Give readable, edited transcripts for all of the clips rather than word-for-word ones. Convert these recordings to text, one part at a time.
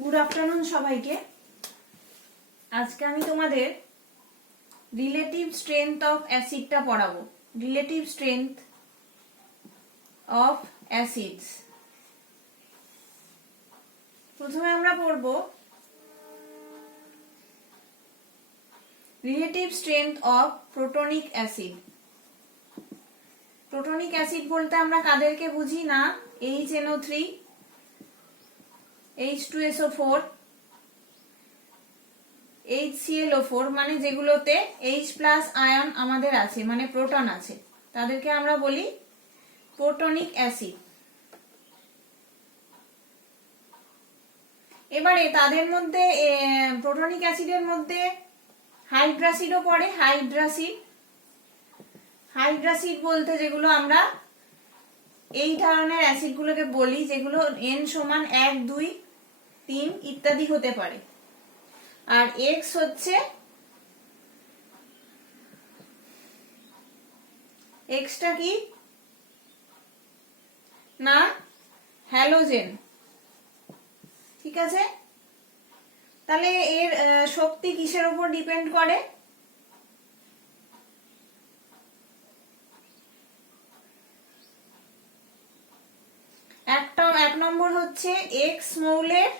Good afternoon সবাইকে। আজকে আমি তোমাদের রিলেটিভ স্ট্রেংথ অফ অ্যাসিডটা পড়াবো। Relative strength of acids. প্রথমে আমরা পড়ব relative strength of protonic acid. Protonic acid বলতে আমরা কাদেরকে বুঝি? না HNO3, H2SO4, HClO4, মানে যেগুলোতে H+ আয়ন আমাদের আছে, মানে প্রোটন আছে, তাদেরকে আমরা বলি প্রোটনিক অ্যাসিড। এবারে তাদের মধ্যে প্রোটনিক অ্যাসিডের মধ্যে হাইড্রাসিডও পড়ে। হাইড্রাসিড বলতে যেগুলো আমরা এই ধরনের অ্যাসিডগুলোকে বলি, যেগুলো N সমান 1, 2, 3 ইত্যাদি হতে পারে। আর X হচ্ছে Xটা কি না হ্যালোজেন। ঠিক আছে, তাহলে এর শক্তি কিসের উপর ডিপেন্ড করে? এক নম্বর হচ্ছে X মৌলের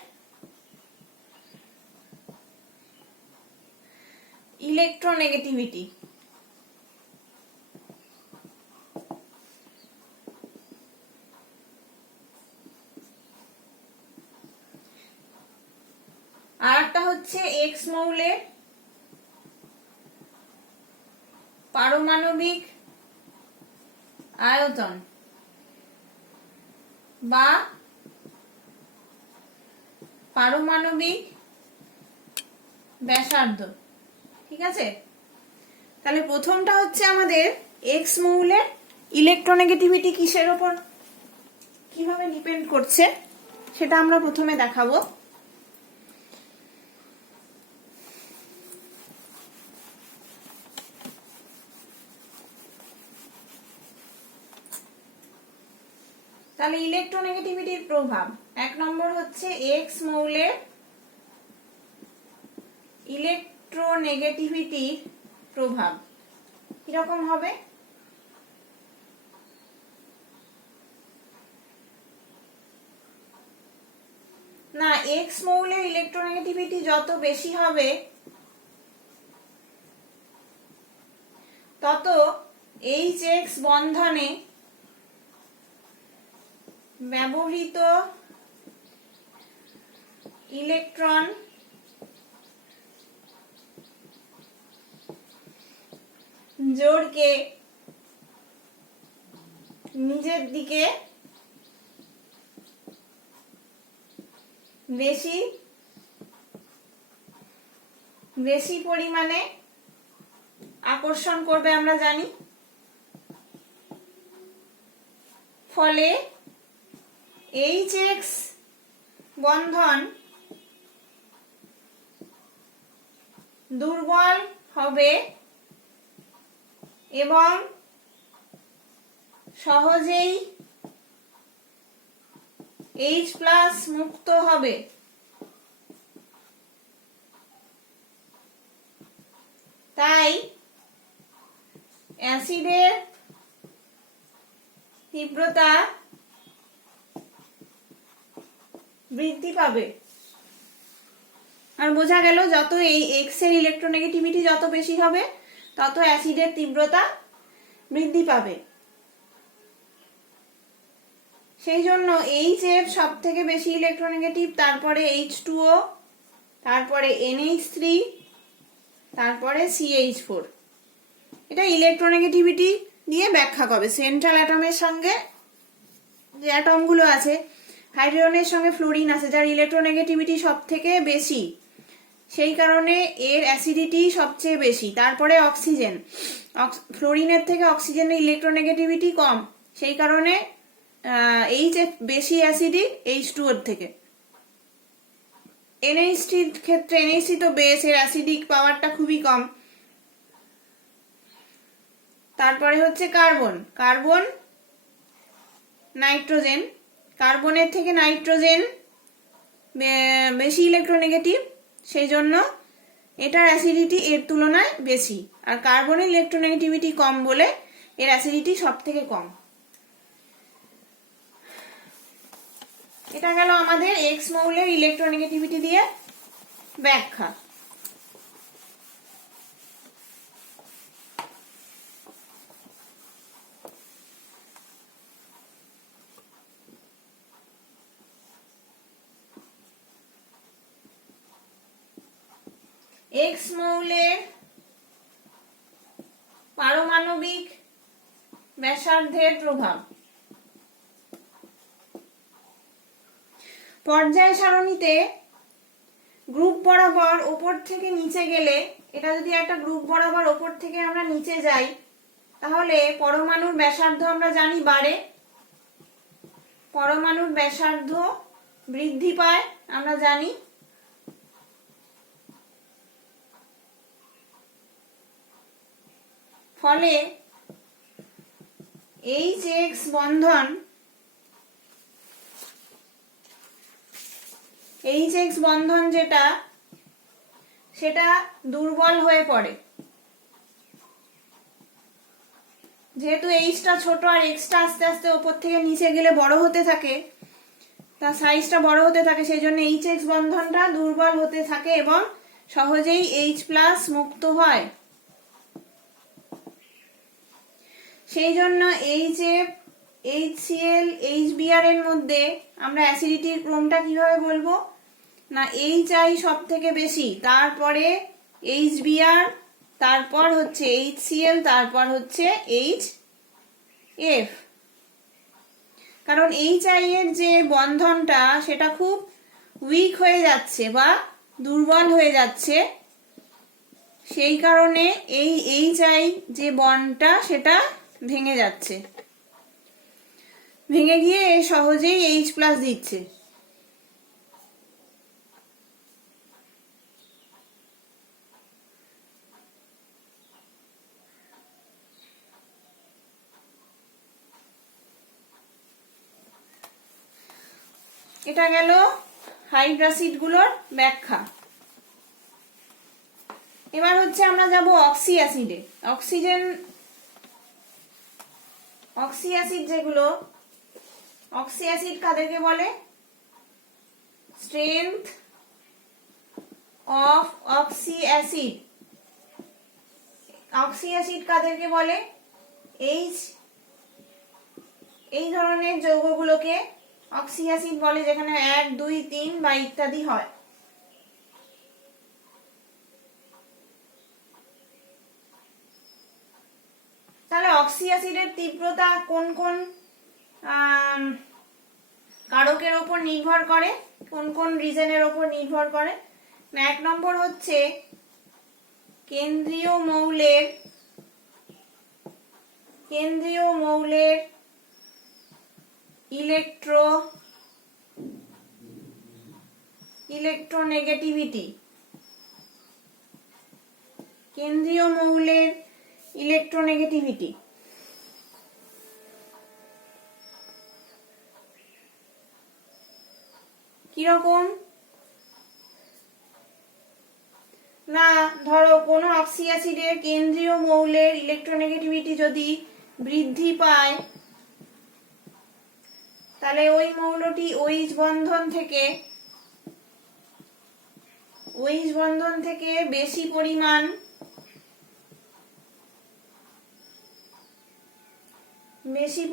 ইলেকট্রোনেগেটিভিটি। আর একটা হচ্ছে X মৌলের পারমাণবিক আয়তন বা পারমাণবিক ব্যাসার্ধ। ঠিক আছে, তাহলে প্রথমটা হচ্ছে আমাদের X মৌলের ইলেকট্রোনেগেটিভিটি কিসের উপর কিভাবে ডিপেন্ড করছে সেটা আমরা প্রথমে দেখাবো। তাহলে ইলেকট্রোনেগেটিভিটির প্রভাব, এক নম্বর হচ্ছে X মৌলের ইলেকট্রোনেগেটিভিটির প্রভাব কিরকম হবে? না, X মৌলের ইলেকট্রোনেগেটিভিটি যত বেশি হবে তত HX বন্ধনে ব্যবহৃত ইলেকট্রন জোড়কে নিজের দিকে বেশি পরিমাণে আকর্ষণ করবে আমরা জানি। ফলে HX বন্ধন দুর্বল হবে এবং সহজেই H+ মুক্ত হবে। তাই অ্যাসিডের তীব্রতা বৃদ্ধি পাবে। আর বোঝা গেল যত এই X এর ইলেকট্রোনেগেটিভিটি যত বেশি হবে তত অ্যাসিডের তীব্রতা বৃদ্ধি পাবে। সেই জন্য HF সব থেকে বেশি ইলেকট্রোনেগেটিভ, তারপরে H2O, তারপরে NH3, তারপরে CH4। এটা ইলেকট্রোনেগেটিভিটি নিয়ে ব্যাখ্যা করবে। সেন্ট্রাল অ্যাটমের সঙ্গে যে অ্যাটমগুলো আছে, হাইড্রোজেনের সঙ্গে ফ্লোরিন আছে, যার ইলেকট্রোনেগেটিভিটি সব থেকে বেশি, সেই কারণে এর অ্যাসিডিটি সবচেয়ে বেশি। তারপরে অক্সিজেন, ফ্লোরিনের থেকে অক্সিজেনের ইলেকট্রোনেগেটিভিটি কম, সেই কারণে HF বেশি অ্যাসিডিক H2O থেকে। NH3 ক্ষেত্রে NH3 তো বেশ, এর অ্যাসিডিক পাওয়ারটা খুবই কম। তারপরে হচ্ছে কার্বন, নাইট্রোজেন, কার্বনের থেকে নাইট্রোজেন বেশি ইলেকট্রোনেগেটিভ, সেই জন্য এটার অ্যাসিডিটি এর তুলনায় বেশি, আর কার্বনের ইলেকট্রোনেগেটিভিটি কম বলে এর অ্যাসিডিটি সব থেকে কম। এটা গেল আমাদের এক্স মৌলের ইলেকট্রোনেগেটিভিটি দিয়ে ব্যাখ্যা। এক্স মৌলের পারমাণবিক ব্যাসার্ধের প্রভাব। পর্যায় সারণীতে গ্রুপ বরাবর ওপর থেকে নিচে গেলে, এটা যদি একটা গ্রুপ বরাবর ওপর থেকে আমরা নিচে যাই, তাহলে পরমাণুর ব্যাসার্ধ আমরা জানি বাড়ে, পরমাণুর ব্যাসার্ধ বৃদ্ধি পায় আমরা জানি। ফলে HX বন্ধন যেটা, সেটা দুর্বল হয়ে পড়ে। যেহেতু এইচটা ছোট আর এক্সটা আস্তে আস্তে ওপর থেকে নিচে গেলে বড় হতে থাকে, তার সাইজটা বড় হতে থাকে, সেই জন্য HX বন্ধনটা দুর্বল হতে থাকে এবং সহজেই H+ মুক্ত হয়। সেই জন্য HF, HCl, HBr এর মধ্যে আমরা অ্যাসিডিটির ক্রমটা কিভাবে বলবো না, HI সব থেকে বেশি, তারপরে HBr, তারপর হচ্ছে HCl, তারপর হচ্ছে HF। কারণ HI এর যে বন্ধনটা সেটা খুব উইক হয়ে যাচ্ছে বা দুর্বল হয়ে যাচ্ছে, সেই কারণে এই HI যে বন্ডটা সেটা ভেঙে যাচ্ছে, ভেঙে গিয়ে সহজেই H+ দিচ্ছে। এটা গেল হাইড্রাসিড গুলোর ব্যাখ্যা। এবার হচ্ছে আমরা যাব অক্সি অ্যাসিডে। অক্সি অ্যাসিড যেগুলো, অক্সি অ্যাসিড কাদেরকে বলে? Strength of oxy acid. Oxy acid কাদেরকে বলে? এই ধরনের যৌগগুলোকে অক্সি অ্যাসিড বলে, যেখানে 1, 2, 3 বা ইত্যাদি হয়। তাহলে অক্সি অ্যাসিডের তীব্রতা কোন কোন কারকের উপর নির্ভর করে, কোন কোন রিজনের উপর নির্ভর করে? 1 নম্বর হচ্ছে কেন্দ্রীয় মৌলের ইলেকট্রোনেগেটিভিটি। কেন্দ্রীয় মৌলের ইলেকট্রোনেগেটিভিটি কিরকম না, ধরো কোনো অক্সি অ্যাসিডের কেন্দ্রীয় মৌলের ইলেকট্রোনেগেটিভিটি যদি বৃদ্ধি পায়, তাহলে ওই মৌলটি OH বন্ধন থেকে বেশি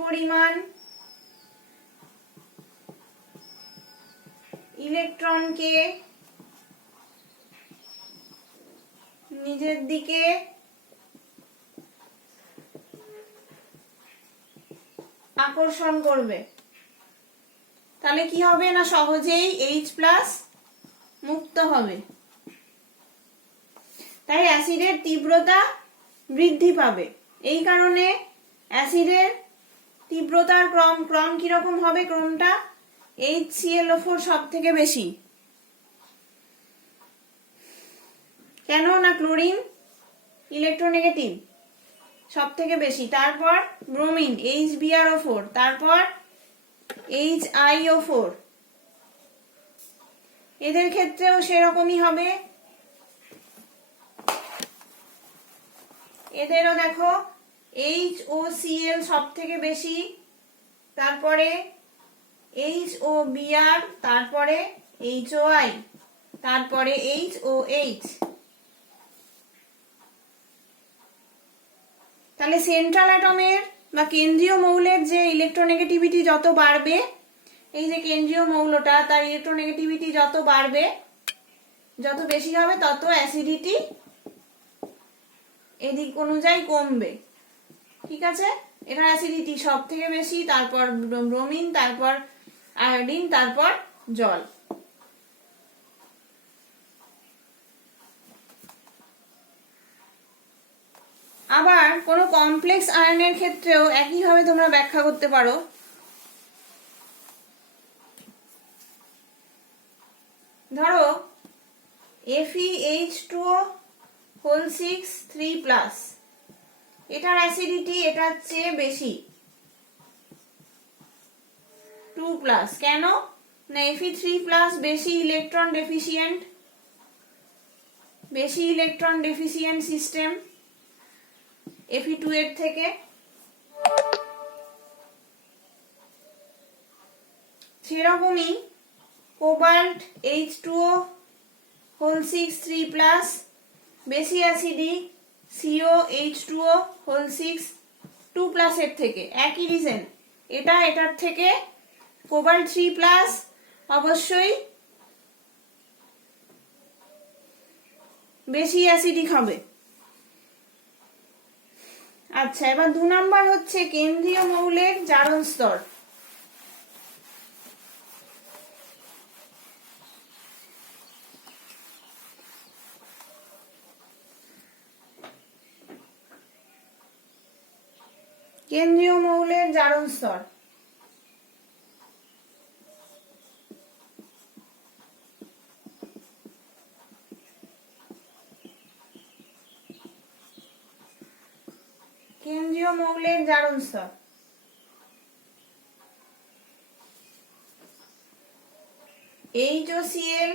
পরিমাণ ইলেকট্রনকে নিজের দিকে আকর্ষণ করবে। তাহলে কি হবে না, সহজেই H+ মুক্ত হবে। তাই অ্যাসিডের তীব্রতা বৃদ্ধি পাবে। এই কারণে অ্যাসিডের তীব্রতার ক্রম কিরকম হবে? ক্রমটা HClO4 সব থেকে বেশি। কেন না, ক্লোরিন ইলেকট্রোনেগেটিভ সব থেকে বেশি, তারপর ব্রোমিন HBrO4, তারপর HiO4, এদের ক্ষেত্রেও সেরকমই হবে। এদেরও দেখো HOCl সব থেকে বেশি, তারপরে HOBr, তারপরে HOI, তারপরে HOH। তাহলে সেন্ট্রাল অ্যাটমের বা কেন্দ্রীয় মৌলের যে ইলেকট্রোনেগেটিভিটি যত বাড়বে, এই যে কেন্দ্রীয় মৌলটা তার ইলেকট্রোনেগেটিভিটি যত বাড়বে, যত বেশি হবে তত অ্যাসিডিটি এদিক অনুযায়ী কমবে। ঠিক আছে, এটা অ্যাসিডিটি সব থেকে বেশি, তারপর ব্রোমিন, তারপর আয়োডিন, তারপর জল। আবার কোনো কমপ্লেক্স আয়নের ক্ষেত্রেও একইভাবে তোমরা ব্যাখ্যা করতে পারো। ধরো FeH2O6 3+, এটার অ্যাসিডিটি এটার চেয়ে বেশি 2+। কেন না Fe3+ বেশি ইলেকট্রন ডেফিসিয়েন্ট, বেশি ইলেকট্রন ডেফিসিয়েন্ট সিস্টেম Fe2 এর থেকে। সেরকমই কোবাল্ট H2O6 3+, বেশি অ্যাসিডিক COH2O6 2+ এর থেকে। একই রিজন, এটা এটার থেকে কোবাল্ট 3+ অবশ্যই বেশি অ্যাসিডিক হবে। আচ্ছা, এবার 2 নাম্বার হচ্ছে কেন্দ্রীয় মৌলের জারণ স্তর। কেন্দ্রীয় মৌলের জারণ স্তর। কেন্দ্রীয় মৌলের জারণ স্তর HOCl,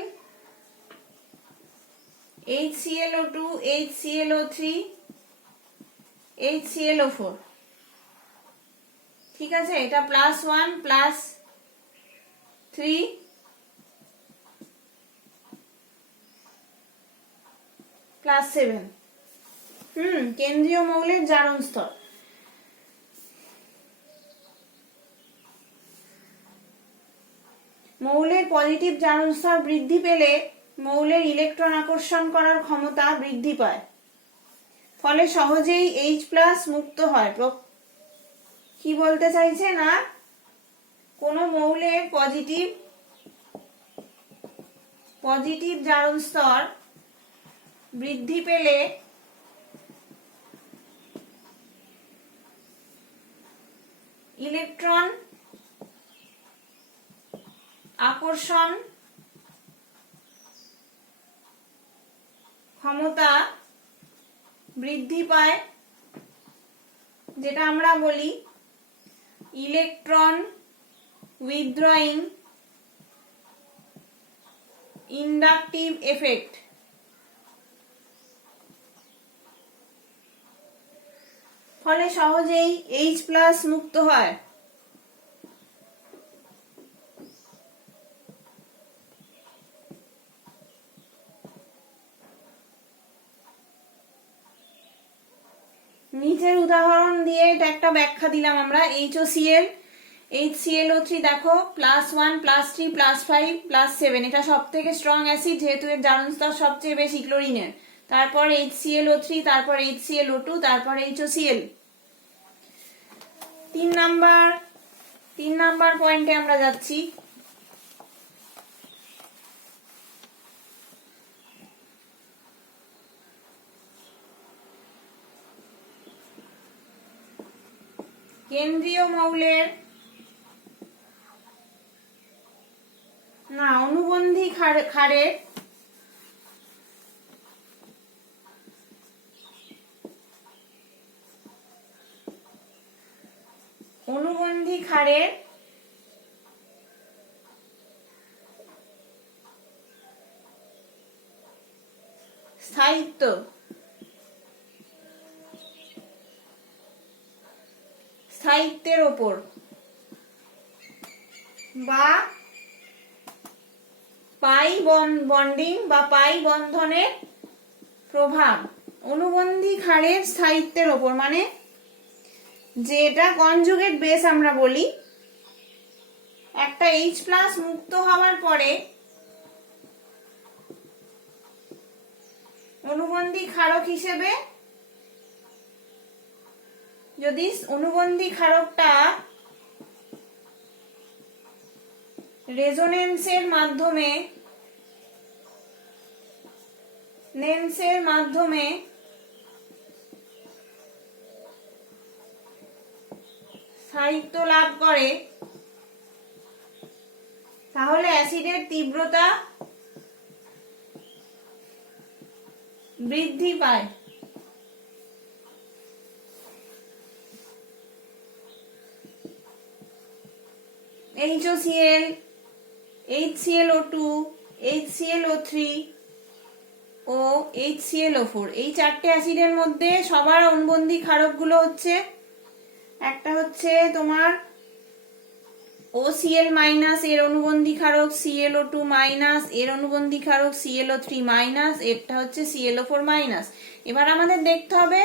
HClO2, HClO3, HClO4। ঠিক আছে, এটা +1 +3 +7। কেন্দ্রীয় মৌলের জারণ স্তর। মৌলের পজিটিভ জারণ স্তর বৃদ্ধি পেলে মৌলের ইলেকট্রন আকর্ষণ করার ক্ষমতা বৃদ্ধি পায়, ফলে সহজেই H+ মুক্ত হয়। কি বলতে চাইছে না কোন মৌলের পজিটিভ জারণ স্তর বৃদ্ধি পেলে ইলেকট্রন আকর্ষণ ক্ষমতা বৃদ্ধি পায়, যেটা আমরা বলি ইলেকট্রন উইথড্রয়িং ইন্ডাকটিভ এফেক্ট। ফলে সহজেই H+ মুক্ত হয়। নিচের উদাহরণ দিয়ে এটা একটা ব্যাখ্যা দিলাম আমরা। HOCl, HClO3 দেখো +1 +3 +5 +7, এটা সব থেকে স্ট্রং অ্যাসিড যেহেতু এর জারণ স্তর সবচেয়ে বেশি ক্লোরিনের। তারপর HClO3, তারপর HClO2, তারপর HOCl। 3 নাম্বার পয়েন্টে আমরা যাচ্ছি। কেন্দ্রীয় মৌলের অনুবন্ধী ক্ষারের স্থায়িত্ব, স্থায়িত্বের ওপর বা পাই বন্ডিং বা পাই বন্ধনের প্রভাব অনুবন্ধী ক্ষারের স্থায়িত্বের ওপর, মানে যেটা কনজুগেট বেস আমরা বলি, একটা H+ মুক্ত হওয়ার পরে অনুবন্ধী ক্ষারক হিসেবে যদি অনুবন্ধী ক্ষারকটা রেজোনেন্সের মাধ্যমে স্থায়িত্ব লাভ করে, তাহলে অ্যাসিডের তীব্রতা বৃদ্ধি পায়। HOCl, HClO2, HClO3 ও HClO4 এই চারটে অ্যাসিডের মধ্যে সবার অনুবন্ধী ক্ষারকগুলো হচ্ছে, একটা হচ্ছে তোমার OCl- এর অনুবন্ধী ক্ষারক, ClO2- এর অনুবন্ধী ক্ষারক, ClO3- এটা হচ্ছে ClO4-। এবার আমাদের দেখতে হবে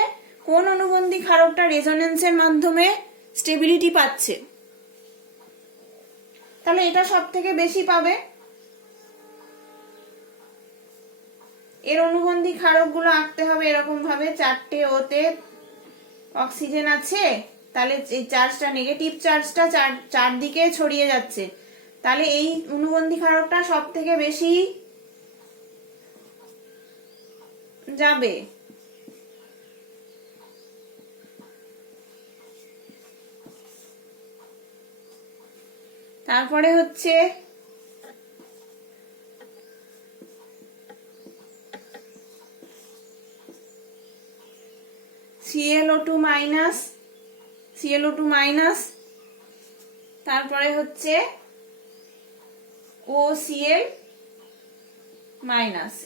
কোন অনুবন্ধী ক্ষারকটা রেজোনেন্সের মাধ্যমে স্টেবিলিটি পাচ্ছে, তাহলে এটা সব থেকে বেশি পাবে। এর অনুবন্ধী ক্ষারকগুলো আঁকতে হবে এরকম ভাবে, চারটে ওতে অক্সিজেন আছে, তাহলে এই চার্জটা, নেগেটিভ চার্জটা চারদিকে ছড়িয়ে যাচ্ছে, তাহলে এই অনুবন্ধী ক্ষারকটা সব থেকে বেশি যাবে। তারপরে হচ্ছে ClO2-, তারপরে হচ্ছে OCl-।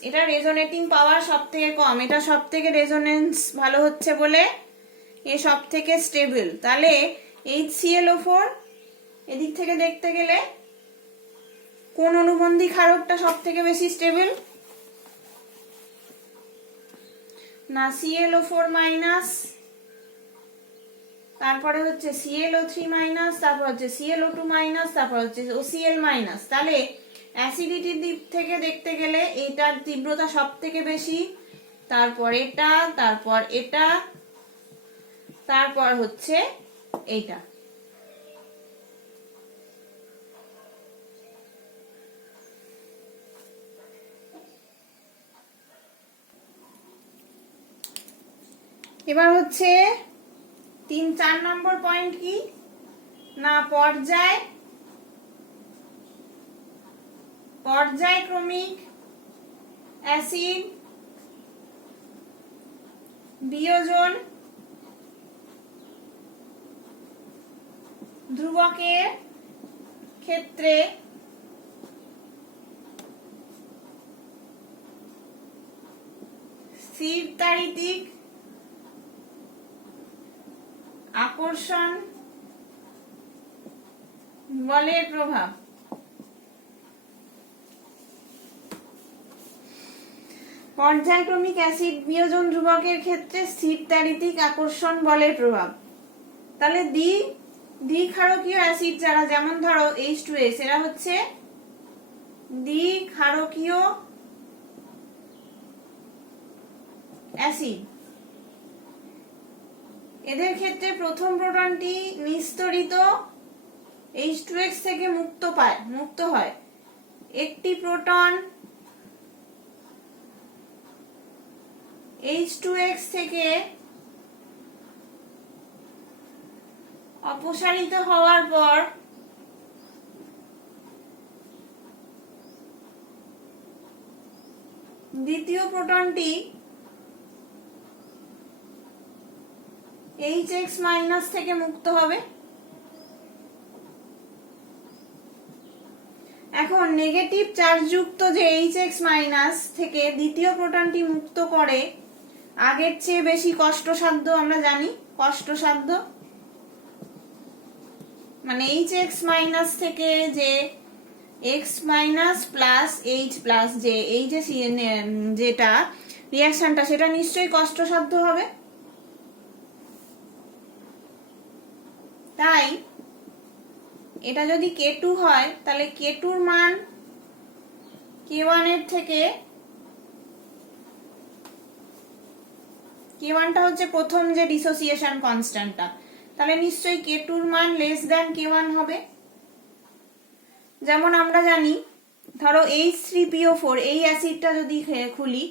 এটা রেজোনেটিং পাওয়ার সব থেকে কম, এটা সব থেকে রেজোনেন্স ভালো হচ্ছে বলে এ সব থেকে স্টেবল। তাহলে HClO4 এদিক থেকে দেখতে গেলে কোন অনুবন্ধী ক্ষারকটা সব থেকে বেশি স্টেবল? না ClO4-, তারপরে হচ্ছে ClO3-, তারপর হচ্ছে ClO2-, তারপর হচ্ছে OCl-। তাহলে অ্যাসিডিটির দিক থেকে দেখতে গেলে এটার তীব্রতা সব থেকে বেশি, তারপর এটা, তারপর এটা, তারপর হচ্ছে এইটা। এবার হচ্ছে 3-4 নম্বর পয়েন্ট কি না, পর্যায়ক্রমিক অ্যাসিড বিয়োজন ধ্রুবকের ক্ষেত্রে স্থিরতারিতিক আকর্ষণ বলের প্রভাব। পর্যায়ক্রমিক অ্যাসিড বিয়োজন ধ্রুবকের ক্ষেত্রে স্থিরতারিতিক আকর্ষণ বলের প্রভাব। তাহলে দ্বিক্ষারকীয় অ্যাসিড যারা, যেমন ধরো H2S, এরা হচ্ছে দ্বিক্ষারকীয় অ্যাসিড। এদের ক্ষেত্রে প্রথম প্রোটনটি নিস্তরিত H2X থেকে মুক্ত হয়। একটি প্রোটন H2X থেকে অপসারিত হওয়ার পর দ্বিতীয় প্রোটনটি HX- থেকে মুক্ত হবে। এখন নেগেটিভ চার্জযুক্ত যে HX মাইনাস থেকে দ্বিতীয় প্রোটনটি মুক্ত করে আগের চেয়ে বেশি কষ্টসাধ্য, আমরা জানি কষ্টসাধ্য মানে HX মাইনাস থেকে যে X minus plus H plus যে এই যে যেটা রিয়াকশনটা সেটা নিশ্চয়ই কষ্টসাধ্য হবে। তাই এটা যদি K2 হয় তাহলে K2 এর মান K1 এর থেকে, K1 টা হচ্ছে প্রথম যে ডিসোসিয়েশন কনস্ট্যান্টটা, তাহলে নিশ্চয়ই K2 এর মান লেস দ্যান K1 হবে। যেমন আমরা জানি ধরো H3PO4 এই অ্যাসিডটা যদি খুলি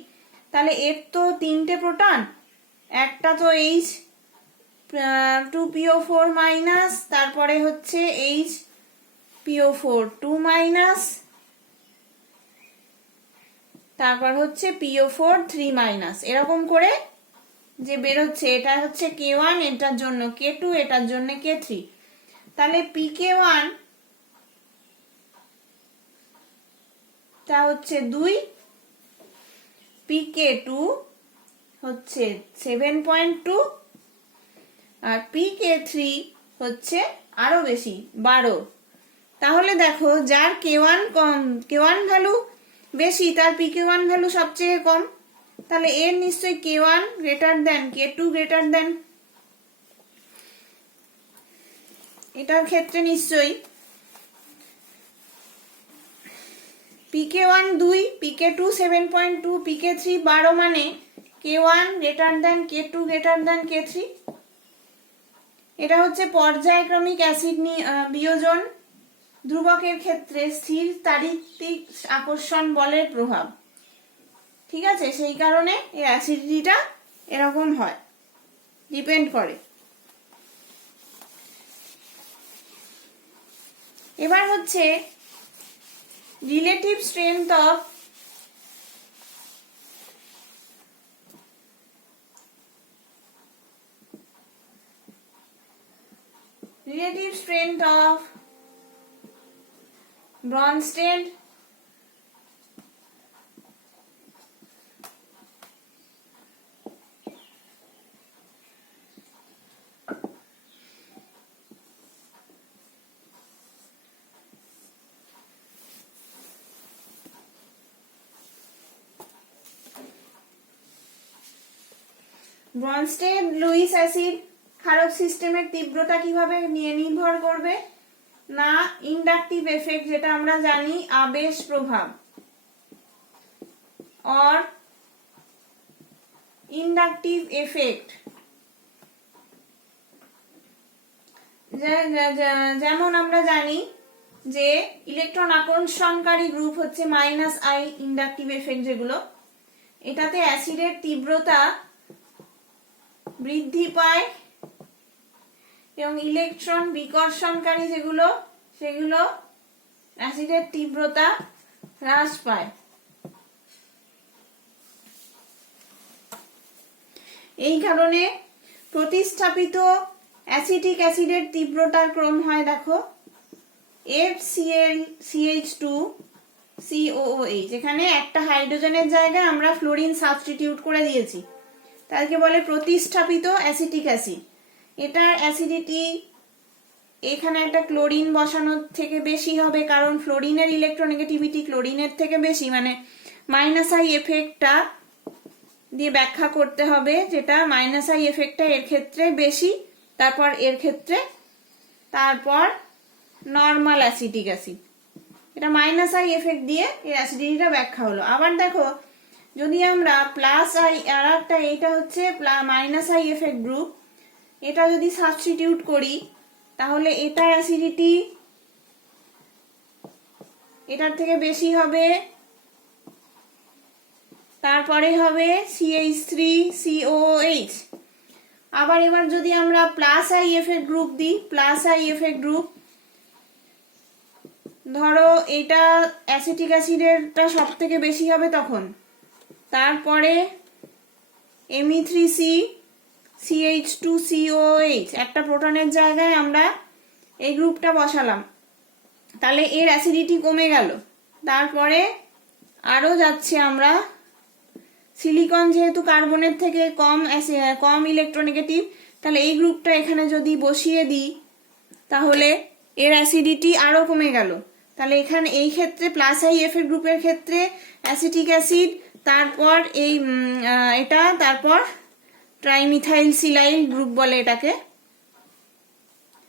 তাহলে এর তো তিনটে প্রোটন, একটা তো H2PO4 মাইনাস, তারপরে হচ্ছে HPO4 2 মাইনাস, তারপর হচ্ছে PO4 3 মাইনাস, এরকম করে যে বেরোচ্ছে। এটা হচ্ছে K1, এটার জন্য K2, এটার জন্য K3। তাহলে PK1 তা হচ্ছে 2, PK2 হচ্ছে 7.2 আর PK3 হচ্ছে আরো বেশি 12। তাহলে দেখো যার K1 ভ্যালু বেশি তার PK1 ভ্যালু সবচেয়ে কম, তাহলে এর নিশ্চয়ই K1 greater than K2 greater than, এটার ক্ষেত্রে নিশ্চয়ই PK1 2, PK2 7.2, PK3 12 মানে K1 greater than K2 greater than K3। এটা হচ্ছে পর্যায়ক্রমিক অ্যাসিড বিয়োজন ধ্রুবকের ক্ষেত্রে স্থির তাড়িতিক আকর্ষণ বলের প্রভাব। ঠিক আছে, সেই কারণে এই অ্যাসিডিটিটা এরকম হয়, ডিপেন্ড করে। এবার হচ্ছে relative strength of Bronsted Lewis acid ক্ষারক সিস্টেমের তীব্রতা কিভাবে নির্ভর করবে না ইন্ডাকটিভ এফেক্ট, যেটা আমরা জানি আবেশ প্রভাব, অর ইন্ডাকটিভ এফেক্ট। যেমন আমরা জানি যে ইলেকট্রন আকর্ষণকারী গ্রুপ হচ্ছে -I ইন্ডাকটিভ এফেক্ট, যেগুলো এটাতে অ্যাসিডের তীব্রতা বৃদ্ধি পায় এবং ইলেকট্রন বিকর্ষণকারী যেগুলো সেগুলো অ্যাসিডের তীব্রতা হ্রাস পায়। এই কারণে প্রতিস্থাপিত অ্যাসিটিক অ্যাসিডের তীব্রতার ক্রম হয়, দেখো FCl CH2COOH, এখানে একটা হাইড্রোজেনের জায়গায় আমরা ফ্লোরিন সাবস্টিটিউট করে দিয়েছি, তাকে বলে প্রতিস্থাপিত অ্যাসিটিক অ্যাসিড। এটার অ্যাসিডিটি এখানে একটা ক্লোরিন বসানোর থেকে বেশি হবে, কারণ ফ্লোরিনের ইলেকট্রোনেগেটিভিটি ক্লোরিনের থেকে বেশি, মানে -I এফেক্টটা দিয়ে ব্যাখ্যা করতে হবে, যেটা -I এফেক্টটা এর ক্ষেত্রে বেশি, তারপর এর ক্ষেত্রে তারপর নর্মাল অ্যাসিটিক অ্যাসিড। এটা -I এফেক্ট দিয়ে এর অ্যাসিডিটিটা ব্যাখ্যা হলো। আবার দেখো যদি আমরা +I আর একটা এইটা হচ্ছে -I এফেক্ট গ্রুপ, এটা যদি সাবস্টিটিউট করি তাহলে এটা অ্যাসিডিটি এটার থেকে বেশি হবে, তারপরে হবে CH3COOH। আবার এবার যদি আমরা +I এফেক্ট গ্রুপ দিই, +I এফেক্ট গ্রুপ, ধরো এটা অ্যাসিটিক অ্যাসিডেরটা সব থেকে বেশি হবে তখন, তারপরে Me3C CH2COOH, একটা প্রোটনের জায়গায় আমরা এই গ্রুপটা বসালাম, তাহলে এর অ্যাসিডিটি কমে গেল। তারপরে আরো যাচ্ছে আমরা, সিলিকন যেহেতু কার্বনের থেকে কম ইলেকট্রোনেগেটিভ, তাহলে এই গ্রুপটা এখানে যদি বসিয়ে দিই তাহলে এর অ্যাসিডিটি আরো কমে গেল। তাহলে এখানে এই ক্ষেত্রে প্লাস আইএফ এর গ্রুপের ক্ষেত্রে অ্যাসিটিক অ্যাসিড, তারপর এটা, তারপর ট্রাইমিথাইল সিলাইল গ্রুপ বলে এটাকে,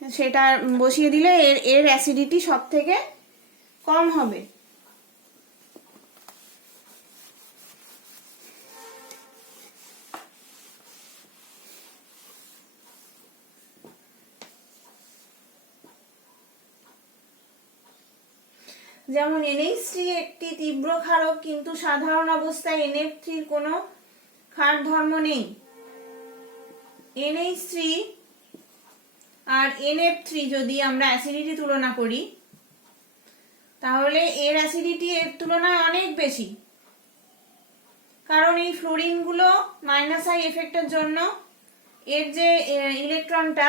সেটা বসিয়ে দিলে এর অ্যাসিডিটি সব থেকে কম হবে। যেমন NH3 একটি তীব্র ক্ষারক, কিন্তু সাধারণ অবস্থায় NF3 এর কোনো ক্ষার ধর্ম নেই। NH3 আর NF3 যদি আমরা অ্যাসিডিটি তুলনা করি তাহলে এর অ্যাসিডিটি এর তুলনায় অনেক বেশি, কারণ এই ফ্লোরিন গুলো মাইনাস আই এফেক্টের জন্য এর যে ইলেকট্রনটা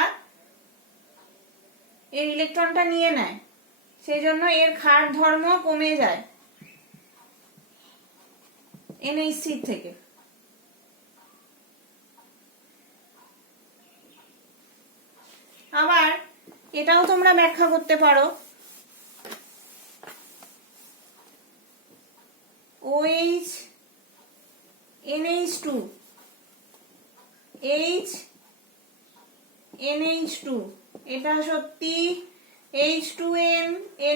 নিয়ে নেয়, সেই জন্য এর ক্ষার ধর্ম কমে যায় NH3 থেকে। আবার এটাও তোমরা ব্যাখ্যা করতে পারো, OH NH2 H NH2, এটা সত্যি H2N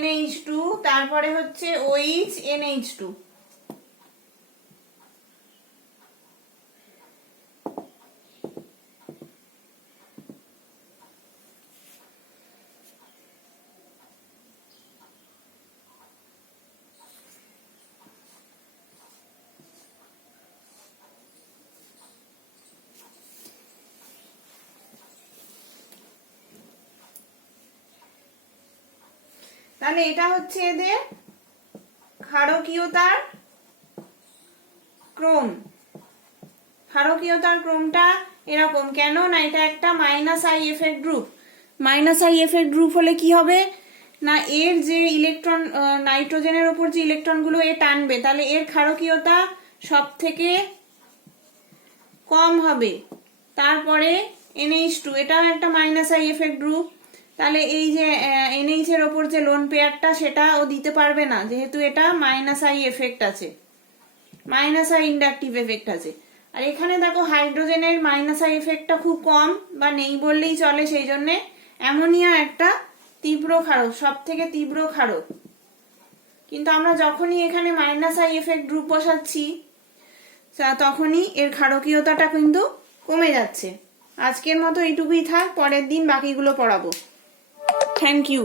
NH2, তারপরে হচ্ছে OH NH2। তাহলে এটা হচ্ছে এদের ক্ষারকীয়তার ক্রম। ক্ষারকীয়তার ক্রমটা এরকম কেন না, এটা একটা minus I effect group. Minus I effect group হলে কি হবে না, এর যে ইলেকট্রন নাইট্রোজেনের ওপর যে ইলেকট্রন গুলো এ টানবে, তাহলে এর ক্ষারকীয়তা সব থেকে কম হবে। তারপরে NH2, এটাও একটা মাইনাস আই এফেক্ট গ্রুপ, তাহলে এই যে NH এর ওপর যে লোন পেয়ারটা সেটা ও দিতে পারবে না, যেহেতু এটা মাইনাস আই এফেক্ট আছে, মাইনাস আই ইন্ডাকটিভ এফেক্ট আছে। আর এখানে দেখো হাইড্রোজেনের মাইনাস আই এফেক্টটা খুব কম বা নেই বললেই চলে, সেই জন্য অ্যামোনিয়া একটা তীব্র ক্ষারক, সব থেকে তীব্র ক্ষারক। কিন্তু আমরা যখনই এখানে মাইনাস আই এফেক্ট গ্রুপ বসাচ্ছি তখনই এর ক্ষারকীয়তাটা কিন্তু কমে যাচ্ছে। আজকের মতো এইটুকুই থাক, পরের দিন বাকিগুলো পড়াবো। Thank you.